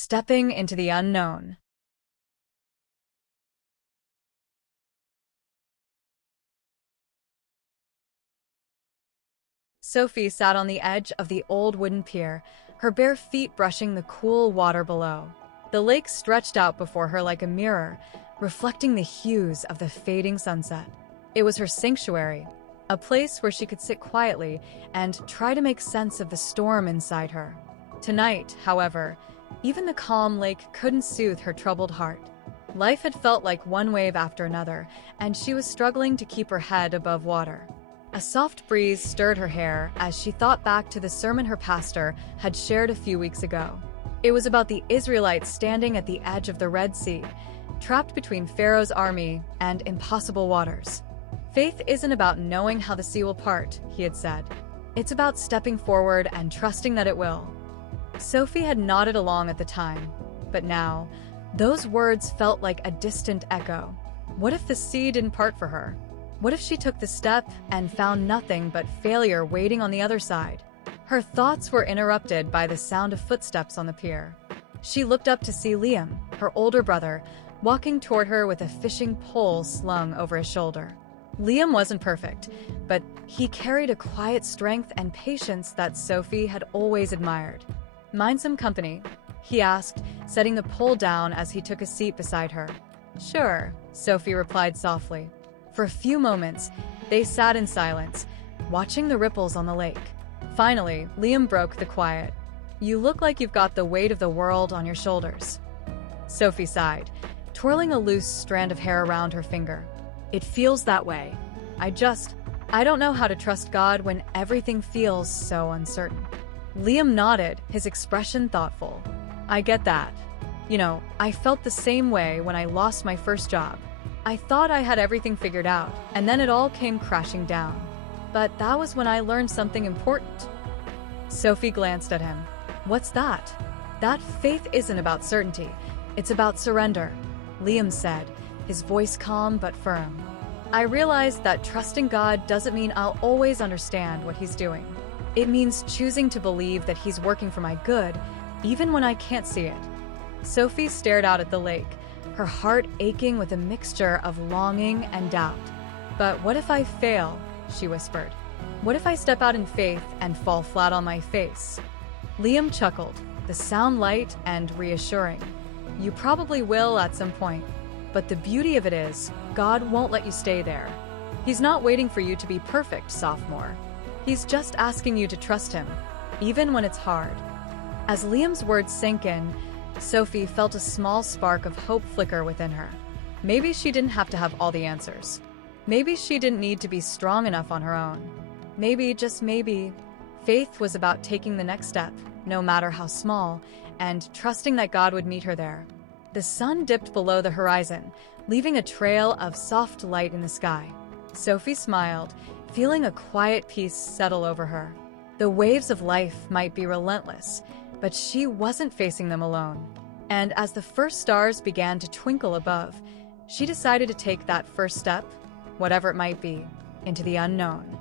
Stepping into the unknown. Sophie sat on the edge of the old wooden pier, her bare feet brushing the cool water below. The lake stretched out before her like a mirror, reflecting the hues of the fading sunset. It was her sanctuary, a place where she could sit quietly and try to make sense of the storm inside her. Tonight, however, even the calm lake couldn't soothe her troubled heart. Life had felt like one wave after another, and she was struggling to keep her head above water. A soft breeze stirred her hair as she thought back to the sermon her pastor had shared a few weeks ago. It was about the Israelites standing at the edge of the Red Sea, trapped between Pharaoh's army and impossible waters. Faith isn't about knowing how the sea will part, he had said. It's about stepping forward and trusting that it will. Sophie had nodded along at the time, but now, those words felt like a distant echo. What if the sea didn't part for her? What if she took the step and found nothing but failure waiting on the other side? Her thoughts were interrupted by the sound of footsteps on the pier. She looked up to see Liam, her older brother, walking toward her with a fishing pole slung over his shoulder. Liam wasn't perfect, but he carried a quiet strength and patience that Sophie had always admired. "Mind some company?" he asked, setting the pole down as he took a seat beside her. "Sure," Sophie replied softly. For a few moments, they sat in silence, watching the ripples on the lake. Finally, Liam broke the quiet. "You look like you've got the weight of the world on your shoulders." Sophie sighed, twirling a loose strand of hair around her finger. "It feels that way. I don't know how to trust God when everything feels so uncertain." Liam nodded, his expression thoughtful. "I get that. I felt the same way when I lost my first job. I thought I had everything figured out, and then it all came crashing down. But that was when I learned something important." Sophie glanced at him. "What's that?" "That faith isn't about certainty. It's about surrender," Liam said, his voice calm but firm. "I realized that trusting God doesn't mean I'll always understand what He's doing. It means choosing to believe that He's working for my good, even when I can't see it." Sophie stared out at the lake, her heart aching with a mixture of longing and doubt. "But what if I fail?" she whispered. "What if I step out in faith and fall flat on my face?" Liam chuckled, the sound light and reassuring. "You probably will at some point, but the beauty of it is, God won't let you stay there. He's not waiting for you to be perfect, sophomore. He's just asking you to trust Him, even when it's hard." As Liam's words sank in, Sophie felt a small spark of hope flicker within her. Maybe she didn't have to have all the answers. Maybe she didn't need to be strong enough on her own. Maybe, just maybe, faith was about taking the next step, no matter how small, and trusting that God would meet her there. The sun dipped below the horizon, leaving a trail of soft light in the sky. Sophie smiled, feeling a quiet peace settle over her. The waves of life might be relentless, but she wasn't facing them alone. And as the first stars began to twinkle above, she decided to take that first step, whatever it might be, into the unknown.